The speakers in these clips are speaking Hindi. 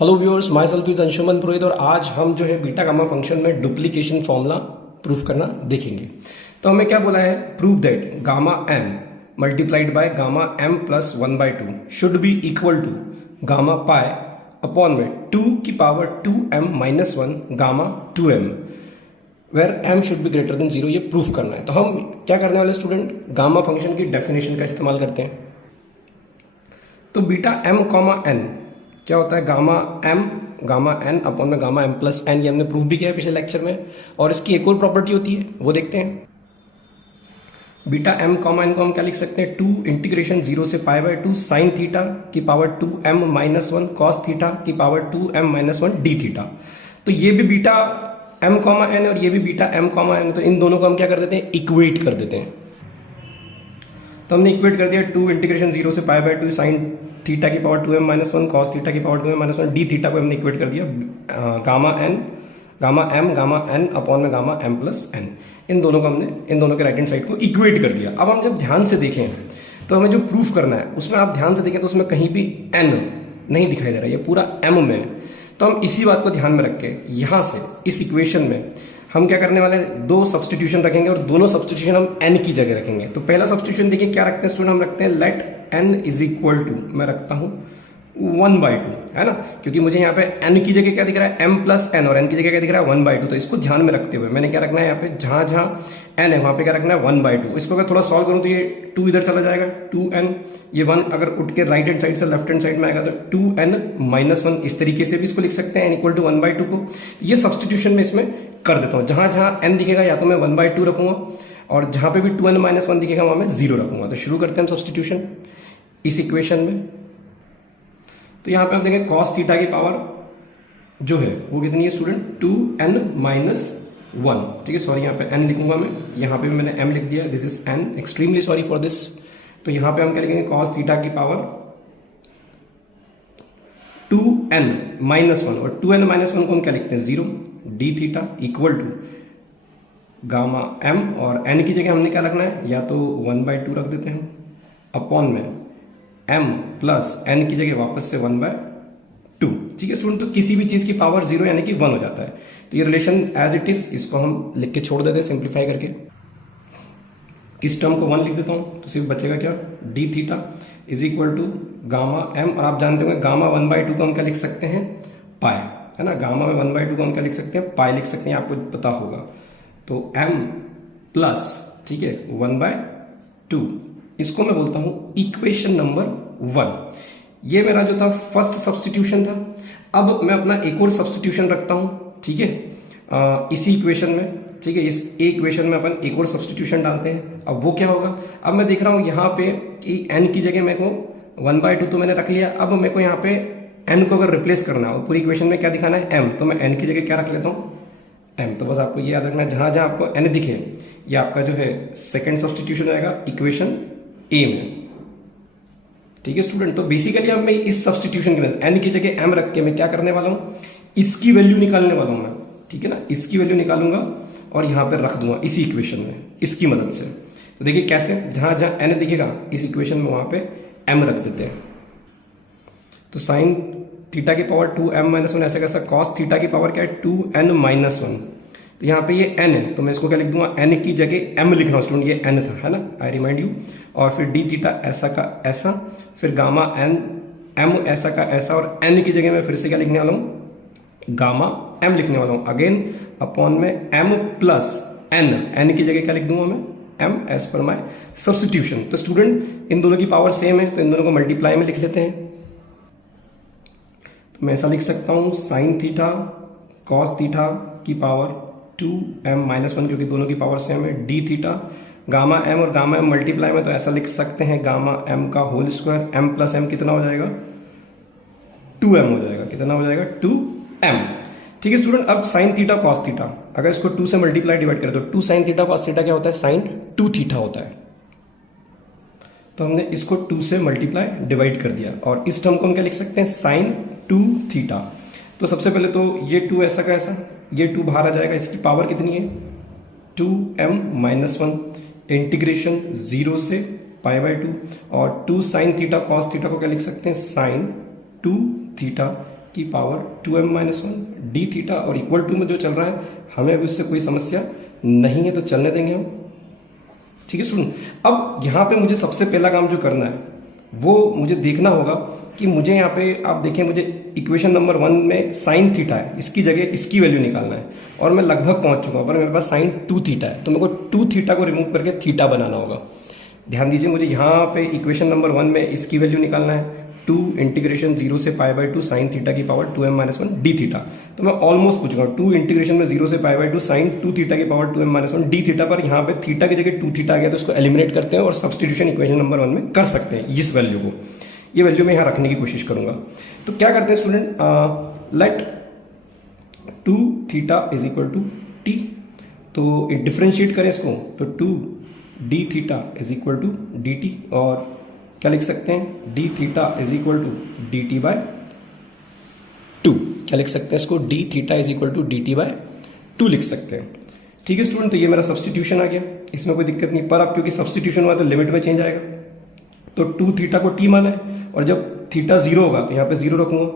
Hello viewers, my self is Anshuman Purohit और आज हम जो है बीटा गामा फंक्शन में डुप्लीकेशन फॉर्मूला प्रूफ करना देखेंगे। तो हमें क्या बोला है, prove that gamma m multiplied by gamma m plus 1/2 should be equal to gamma pi upon में 2 की power 2m minus 1 gamma 2m where m should be greater than 0। ये प्रूफ करना है। तो हम क्या करने वाले स्टूडेंट, गामा फंक्शन की डेफिनेशन का इस्तेमाल करते हैं। तो बीटा m कॉमा n क्या होता है, गामा एन अपॉन में गामा एम प्लस एन। ये हमने प्रूफ भी किया है पिछले लेक्चर में। और इसकी एक और प्रॉपर्टी होती है, वो देखते हैं। बीटा एम कॉमा एन को हम क्या लिख सकते हैं, 2 इंटीग्रेशन 0 से π/2 साइन थीटा की power 2m minus 1 cos theta की power 2m minus 1 d theta. तो ये भी बीटा एम कॉमा एन और ये भी बीटा एम कॉमा एन। तो इन दोनों को हम क्या कर देते हैं, इक्वेट कर देते हैं। तो हमने इक्वेट कर दिया 2 इंटीग्रेशन 0 से π/2 साइन थीटा की power 2m minus 1 cos theta की power 2m minus 1 d theta को हमने इक्वेट कर दिया gamma m gamma n upon में गामा एम प्लस एन। इन दोनों के राइट हैंड साइड को इक्वेट कर दिया। अब हम जब ध्यान से देखें तो हमें जो प्रूफ करना है उसमें आप ध्यान से देखें तो उसमें कहीं भी एन नहीं दिखाई दे रहा है, ये पूरा एम में है। तो हम इसी बात को ध्यान में रख के यहां से इस इक्वेशन में हम क्या करने वाले हैं, 2 सब्सटीट्यूशन रखेंगे और दोनों सब्सटीट्यूशन हम n की जगह रखेंगे। तो पहला सब्सटीट्यूशन देखिए क्या रखते हैं स्टूडेंट, हम रखते हैं let n is equal to, मैं रखता हूं 1/2, है ना, क्योंकि मुझे यहाँ पे n की जगह क्या दिख रहा है m प्लस n और n की जगह क्या दिख रहा है 1/2। तो इसको ध्यान में रखते हुए मैंने क्या रखना है, यहाँ पे जहां जहां n है वहां पे क्या रखना है 1/2। इसको अगर थोड़ा सॉल्व करूं तो ये 2 इधर चला जाएगा, 2n, ये 1 अगर उठ के राइट हैंड साइड से लेफ्ट हैंड साइड में आएगा तो 2n माइनस 1। इस तरीके से भी इसको लिख सकते हैं n इक्वल टू 1/2 को। ये सब्सटीट्यूशन में इसमें कर देता हूं। जहां जहां n दिखेगा या तो मैं 1/2 रखूंगा और जहां पे भी 2n माइनस 1 दिखेगा वहां मैं 0 रखूंगा। तो शुरू करते हैं हम सब्सटीट्यूशन इस इक्वेशन में। तो यहां पे हम देखेंगे कॉस थीटा की पावर जो है वो कितनी है स्टूडेंट, 2n माइनस 1। ठीक है, सॉरी यहाँ पे n लिखूंगा मैं, यहाँ पे भी मैंने m लिख दिया, this is n, extremely sorry for this. तो यहां पे हम क्या लिखेंगे, कॉस थीटा की पावर 2n माइनस 1 और 2n माइनस 1 को हम क्या लिखते हैं 0 d theta equal to gamma m और n की जगह हमने क्या रखना है, या तो 1/2 रख देते हैं अपॉन में m प्लस n की जगह वापस से 1/2। ठीक है स्टूडेंट, तो किसी भी चीज की पावर 0 यानी कि 1 हो जाता है। तो ये रिलेशन एज इट इज, इसको हम लिख के छोड़ देते हैं सिंप्लीफाई करके। इस टर्म को 1 लिख देता हूं तो सिर्फ बचेगा क्या, d theta is equal to gamma m। और आप जानते होंगे गामा 1/2 को हम क्या लिख सकते हैं, पाई, है ना। गामा में 1/2 को हम क्या लिख सकते हैं, पाई लिख सकते हैं, आपको पता होगा। तो m प्लस, ठीक है, 1/2, इसको मैं बोलता हूं इक्वेशन नंबर 1। ये मेरा जो था फर्स्ट सब्सटीट्यूशन था। अब मैं अपना एक और सब्सटीट्यूशन रखता हूं, ठीक है, इसी इक्वेशन में। ठीक है, इस इक्वेशन में अपन एक और सब्सटीट्यूशन डालते हैं। अब वो क्या होगा, अब मैं देख रहा हूं यहाँ पे कि n की जगह मेरे को 1/2 तो मैंने रख लिया। अब मेरे को यहाँ पे n को अगर रिप्लेस करना हो पूरी इक्वेशन में क्या दिखाना है, m, तो मैं n की जगह क्या रख लेता हूँ, m। तो बस आपको ये याद रखना है, जहां जहां आपको n दिखे ये आपका जो है सेकेंड सब्सटीट्यूशन आएगा इक्वेशन a में। ठीक है स्टूडेंट, तो बेसिकली अब मैं इस सब्सटीट्यूशन के वजह n की जगह m रख के मैं क्या करने वाला हूं, इसकी वैल्यू निकालने वाला हूं मैं। ठीक है ना, इसकी वैल्यू निकालूंगा और यहां पर रख दूंगा इसी इक्वेशन में, इसकी मदद से। तो देखिए कैसे, जहां जहां n दिखेगा इस इक्वेशन में वहां पे m रख देते हैं। तो साइन थीटा की पावर 2m माइनस 1 ऐसा कैसा, कॉस थीटा की पावर क्या है 2n माइनस 1। तो यहाँ पे ये n है तो मैं इसको क्या लिख दूंगा, n की जगह m लिख रहा हूं स्टूडेंट, ये n था, है ना, आई रिमाइंड यू। और फिर डी थीटा ऐसा का ऐसा, फिर गामा n m ऐसा का ऐसा, और n की जगह मैं फिर से क्या लिखने वाला हूं, गामा m लिखने वाला हूं अगेन अपॉन में m प्लस n की जगह क्या लिख दूंगा मैं, m एज पर माई सब्सटीट्यूशन। तो स्टूडेंट इन दोनों की पावर सेम है तो इन दोनों को मल्टीप्लाई में लिख लेते हैं। तो मैं ऐसा लिख सकता हूं साइन थीटा कॉस थीटा की पावर 2m माइनस 1, क्योंकि दोनों की पावर सेम है, डी थीटा गामा m और गामा m मल्टीप्लाई में तो ऐसा लिख सकते हैं गामा m का whole square, m plus m कितना हो जाएगा, 2m हो जाएगा। कितना हो जाएगा, 2m। ठीक है स्टूडेंट, अब साइन थीटा कॉस थीटा अगर इसको 2 से मल्टीप्लाई डिवाइड करें तो 2 साइन थीटा कॉस थीटा क्या होता है, साइन 2 थीटा होता है। तो हमने इसको 2 से मल्टीप्लाई डिवाइड कर दिया और इस टर्म को हम क्या लिख सकते हैं, साइन 2 थीटा। तो सबसे पहले तो ये 2 ऐसा का ऐसा, ये 2 बाहर आ जाएगा, इसकी पावर कितनी है 2m माइनस 1 इंटीग्रेशन 0 से π/2 और 2 साइन थीटा कॉस थीटा को क्या लिख सकते हैं, साइन 2 थीटा की पावर 2m-1 डी थीटा और इक्वल टू में जो चल रहा है, हमें अभी उससे कोई समस्या नहीं है, तो चलने देंगे हम। ठीक है स्टूडेंट, अब यहाँ पे मुझे सबसे पहला काम जो करना है वो मुझे देखना होगा कि मुझे यहाँ पे आप देखें, मुझे इक्वेशन नंबर 1 में साइन थीटा है, इसकी जगह इसकी वैल्यू निकालना है और मैं लगभग पहुंच चुका हूं, पर मेरे पास साइन 2 थीटा है, तो मेरे को 2 थीटा को रिमूव करके थीटा बनाना होगा। ध्यान दीजिए, मुझे यहाँ पे इक्वेशन नंबर 1 में इसकी वैल्यू निकालना है 2 इंटीग्रेशन 0 से पाई बाई 2 साइन थीटा की पावर 2m-1 डी थीटा। तो मैं ऑलमोस्ट पूछ रहा हूँ 2 इंटीग्रेशन में 0 से पाई बाई 2 साइन 2 थीटा की पावर 2m-1 डी थीटा, पर यहाँ पे थीटा की जगह 2 थीटा आ गया, तो इसको एलिमिनेट करते हैं और सब्सटीट्यूशन इक्वेशन नंबर 1 में कर सकते हैं। इस वैल्यू को, ये वैल्यू मैं यहाँ रखने की कोशिश करूंगा। तो क्या करते हैं student, let 2 theta is equal to t, तो डिफ्रेंशिएट करें इसको, तो 2 d theta is equal to d t, और क्या लिख सकते हैं, d theta is equal to d t by 2। क्या लिख सकते हैं इसको, d theta is equal to d t by 2 लिख सकते हैं। ठीक है स्टूडेंट, तो ये मेरा सब्सटीट्यूशन आ गया, इसमें कोई दिक्कत नहीं, पर अब क्योंकि सब्सटीट्यूशन हुआ तो लिमिट में चेंज आएगा, तो 2 थीटा को टी माना है, और जब थीटा 0 होगा तो यहाँ पे 0 रखूंगा,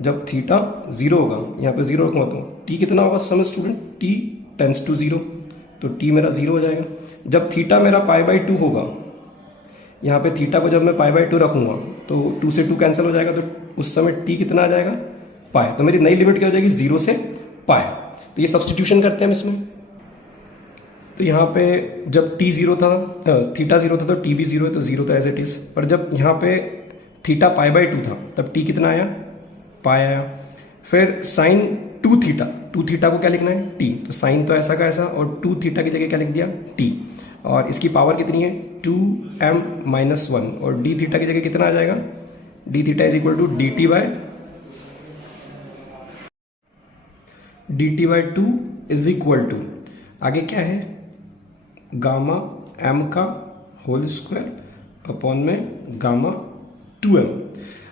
जब थीटा 0 होगा यहाँ पे 0 रखूंगा, तो टी कितना होगा समय स्टूडेंट, टी टेंस टू 0, तो टी मेरा 0 हो जाएगा। जब थीटा मेरा पाई बाई 2 होगा, यहाँ पे थीटा को जब मैं पाई बाई 2 रखूंगा तो 2 से 2 कैंसिल हो जाएगा, तो उस समय टी कितना आ जाएगा, पाई, तो मेरी नई लिमिट क्या हो जाएगी, 0 से पाई। तो ये सब्सटीट्यूशन करते हैं हम इसमें, तो यहाँ पे जब टी 0 था, थीटा 0 था, तो टी भी 0 है, तो 0 तो एज इट इज, पर जब यहाँ पे थीटा पाई बाई 2 था तब टी कितना आया, पाई आया। फिर साइन 2 थीटा को क्या लिखना है, टी, तो साइन तो ऐसा का ऐसा, और 2 थीटा की जगह क्या लिख दिया, टी, और इसकी पावर कितनी है 2m-1, और डी थीटा की जगह कितना आ जाएगा, d theta is equal to d t by 2 is equal to, आगे क्या है, गामा m का होल स्क्वायर अपॉन में गामा 2m।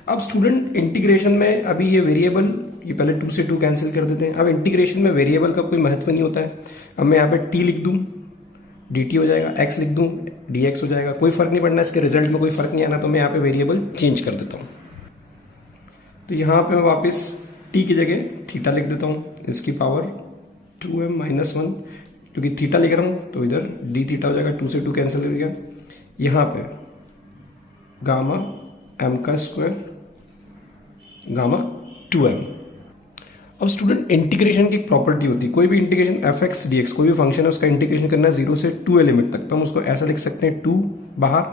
अब स्टूडेंट इंटीग्रेशन में अभी ये वेरिएबल, ये पहले 2 से 2 कैंसिल कर देते हैं। अब इंटीग्रेशन में वेरिएबल का कोई महत्व नहीं होता है। अब मैं यहाँ पे t लिख दूं, dt हो जाएगा, x लिख दूं, dx हो जाएगा, कोई फर्क नहीं पड़ना, इसके रिजल्ट में कोई फर्क नहीं आना, तो मैं यहाँ पे वेरिएबल चेंज कर देता हूँ। तो यहाँ पे मैं वापस t की जगह थीटा लिख देता हूँ, इसकी पावर 2m-1, क्योंकि थीटा लिख रहा हूँ तो इधर डी थीटा हो जाएगा, 2 से 2 कैंसिल हो गया, यहाँ पे गामा m का स्क्वायर गामा 2m। अब स्टूडेंट इंटीग्रेशन की प्रॉपर्टी होती है, कोई भी इंटीग्रेशन f(x) dx, कोई भी फंक्शन है उसका इंटीग्रेशन करना है 0 से 2a लिमिट तक, तो हम उसको ऐसा लिख सकते हैं 2 बाहर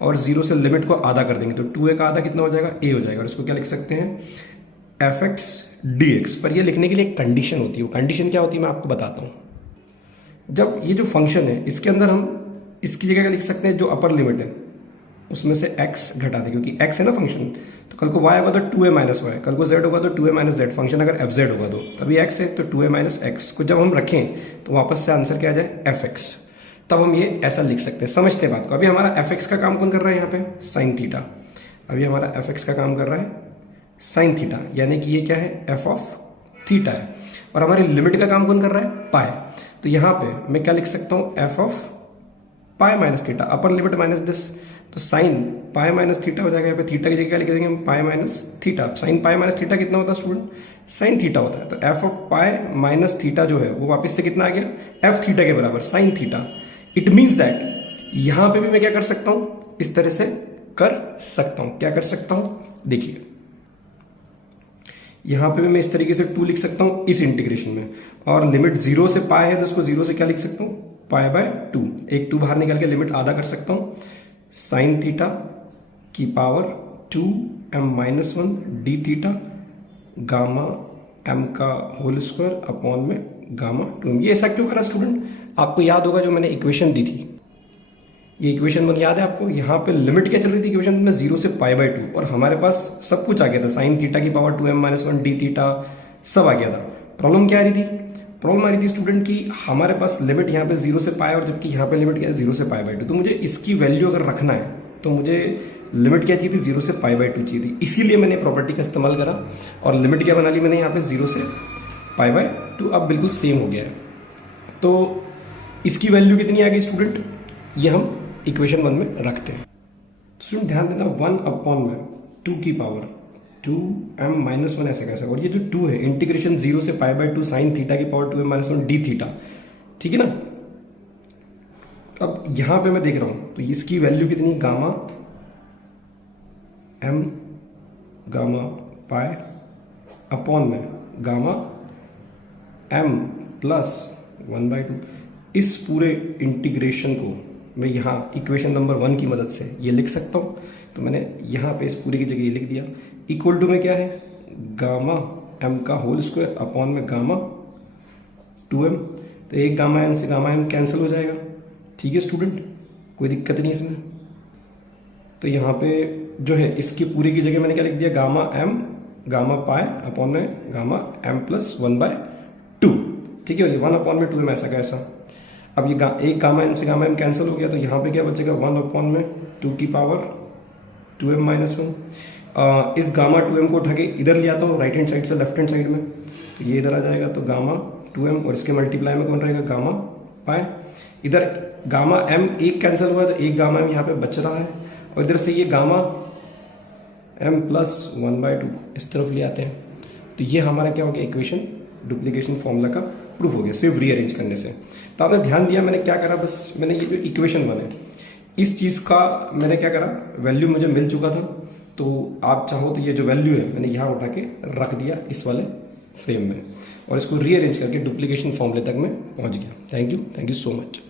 और 0 से लिमिट को आधा कर देंगे, तो 2a का आधा कितना हो जाएगा, a हो जाएगा, और इसको क्या लिख सकते हैं f(x) dx। पर ये लिखने के लिए एक कंडीशन होती है, वो कंडीशन क्या होती है मैं आपको बताता हूँ। जब ये जो फंक्शन है इसके अंदर हम इसकी जगह लिख सकते हैं जो अपर लिमिट है उसमें से x घटा दे, क्योंकि x है ना फंक्शन, तो कल को y होगा तो 2a-y, कल को z होगा तो 2a-z, फंक्शन अगर fz होगा तो तभी x है, तो 2a-x को जब हम रखें तो वापस से आंसर क्या आ जाए, fx। तब हम ये ऐसा लिख सकते हैं, समझते हैं बात को। अभी हमारा fx का काम कौन कर रहा है, यहाँ पे साइन थीटा, अभी हमारा fx का काम कर रहा है साइन थीटा, यानी कि ये क्या है, f ऑफ थीटा है, और हमारी लिमिट का काम कौन कर रहा है, पाई। तो यहाँ पे मैं क्या लिख सकता हूँ, f of pi minus theta, upper limit minus this, तो साइन पाई माइनस थीटा हो जाएगा। यहाँ पे थीटा की जगह क्या लिख देंगे हम, pi minus theta. Sine pi minus theta कितना होता है स्टूडेंट, साइन थीटा होता है, तो F of pi minus theta जो है वो वापस से कितना आ गया, एफ थीटा के बराबर sine theta. It means that यहां पे भी मैं क्या कर सकता हूं, इस तरह से कर सकता हूं। क्या कर सकता हूं, देखिए यहां पे भी मैं इस तरीके से 2 लिख सकता हूं इस इंटीग्रेशन में, और लिमिट 0 से पाई है तो उसको 0 से क्या लिख सकता हूं, पाई बाय 2, एक 2 बाहर निकल के लिमिट आधा कर सकता हूं, साइन थीटा की power 2m-1 D theta gamma m का होल स्क्वायर अपॉन में गामा 2m। ये ऐसा क्यों करा स्टूडेंट, आपको याद होगा जो मैंने इक्वेशन दी थी, ये इक्वेशन वन याद है आपको, यहाँ पे लिमिट क्या चल रही थी इक्वेशन में, 0 से पाई बाय 2, और हमारे पास सब कुछ आ गया था, साइन थीटा की पावर 2m-1 डी थीटा सब आ गया था। प्रॉब्लम क्या आ रही थी, प्रॉब्लम आ रही थी स्टूडेंट की हमारे पास लिमिट यहाँ पे 0 से पाई, और जबकि यहाँ पे लिमिट क्या है 0 से पाई बाय 2, तो मुझे इसकी वैल्यू अगर रखना है तो मुझे लिमिट क्या चाहिए थी, 0 से पाई बाय 2 चाहिए थी, इसीलिए मैंने प्रॉपर्टी का इस्तेमाल करा और लिमिट क्या बना ली मैंने यहाँ पे 0 से पाई बाय 2, अब बिल्कुल सेम हो गया है। तो इसकी वैल्यू कितनी आ गई स्टूडेंट, ये हम इक्वेशन 1 में रखते हैं। स्टूडेंट ध्यान देना, 1 अपॉन में 2 की पावर 2m-1 ऐसा कैसा, और ये जो 2 है इंटीग्रेशन 0 से π/2 sin थीटा की पावर 2m-1 d थीटा, ठीक है ना। अब यहां पे मैं देख रहा हूं तो इसकी वैल्यू कितनी, gamma m gamma pi upon में गामा m प्लस 1/2। इस पूरे इंटीग्रेशन को मैं यहाँ इक्वेशन नंबर 1 की मदद से ये लिख सकता हूँ। तो मैंने यहाँ पे इस पूरे की जगह ये लिख दिया, इक्वल टू में क्या है, गामा m का होल स्क्वायर अपॉन में गामा 2m। तो एक गामा m से गामा m कैंसिल हो जाएगा, ठीक है स्टूडेंट, कोई दिक्कत नहीं इसमें। तो यहाँ पे जो है इसकी पूरी की जगह मैंने क्या लिख दिया, gamma m gamma pi upon में गामा m प्लस 1/2, ठीक है। 1 अपॉन में 2m ऐसा का ऐसा। अब ये एक गामा m से गामा m कैंसिल हो गया, तो यहाँ पे क्या बचेगा, 1 अपॉन में 2 की पावर 2m-1। इस गामा 2m को उठा के इधर ले आता हूँ राइट हैंड साइड से लेफ्ट हैंड साइड में, तो ये इधर आ जाएगा, तो गामा 2m और इसके मल्टीप्लाई में कौन रहेगा, गामा पाई। इधर गामा m एक कैंसिल हुआ तो एक गामा m यहाँ पे बच रहा है, और इधर से ये गामा m प्लस 1/2 इस तरफ ले आते हैं। तो ये हमारा क्या हो गया, इक्वेशन डुप्लीकेशन फॉर्मूला का प्रूफ हो गया सिर्फ रीअरेंज करने से। तो आपने ध्यान दिया मैंने क्या करा, बस मैंने ये जो इक्वेशन बने इस चीज का मैंने क्या करा, वैल्यू मुझे मिल चुका था, तो आप चाहो तो ये जो वैल्यू है मैंने यहाँ उठा के रख दिया इस वाले फ्रेम में, और इसको रीअरेंज करके डुप्लीकेशन फॉर्मूले तक मैं पहुंच गया। Thank you so much.